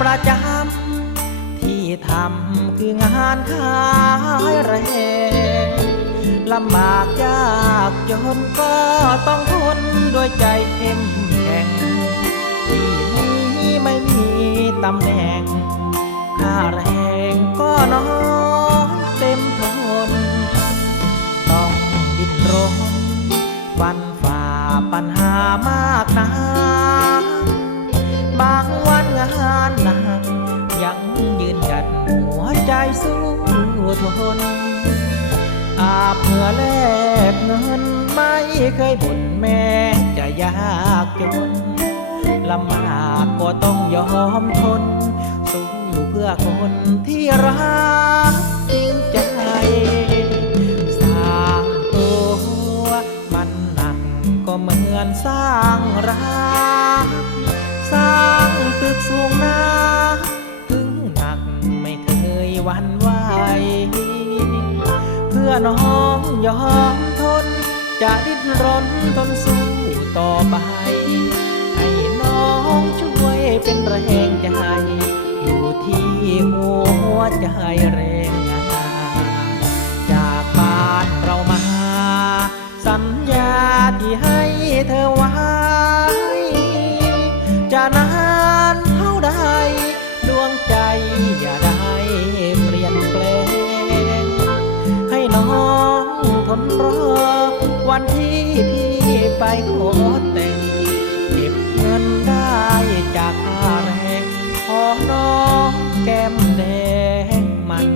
ประจำที่ทำคืองานขายแรงลำบากยากจนก็ต้องทนด้วยใจเข้มแข็งที่นี้ไม่มีตำแหน่งค่าแรงก็น้อยเต็มทน ต้องดิ้นรนฟันฝ่าปัญหามากนะบางวันงานหนักยังยืนหยัดหัวใจสู้ทน อาบเหงื่อแลกเงินไม่เคยบ่นแม้จะยากจนลำบากก็ต้องยอมทน สู้เพื่อคนที่รักจริงใจสร้างตัวมันหนักก็เหมือนสร้างรัก สร้างตึกสูงนาถึงหนักไม่เคยวันไหวเพื่อน้องยอมทน จะดิ้นรนทนสู้ต่อไป ให้น้องช่วยเป็นแรงใจอยู่ที่หัวใจแรง จะนานเท่าใดดวงใจอย่าได้เปลี่ยนแปลง ให้น้องทนรอ วันที่พี่ไปขอแต่ง เก็บเงินได้จากค่าแรง ของน้องแก้มแดงมัน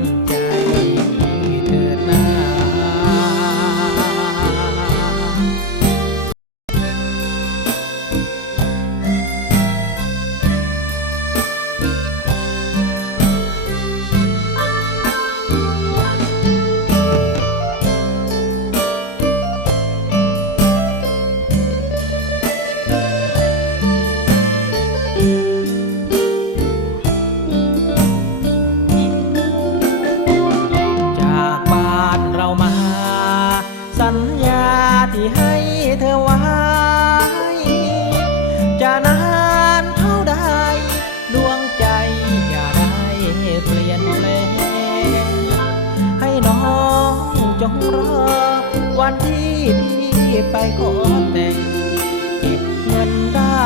งรอ วันที่พี่ไปขอแต่ง เก็บเงินได้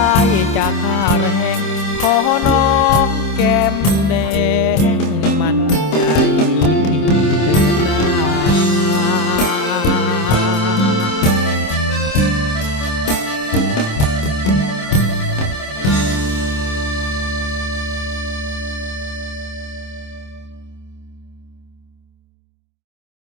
จากค่าแรงขอน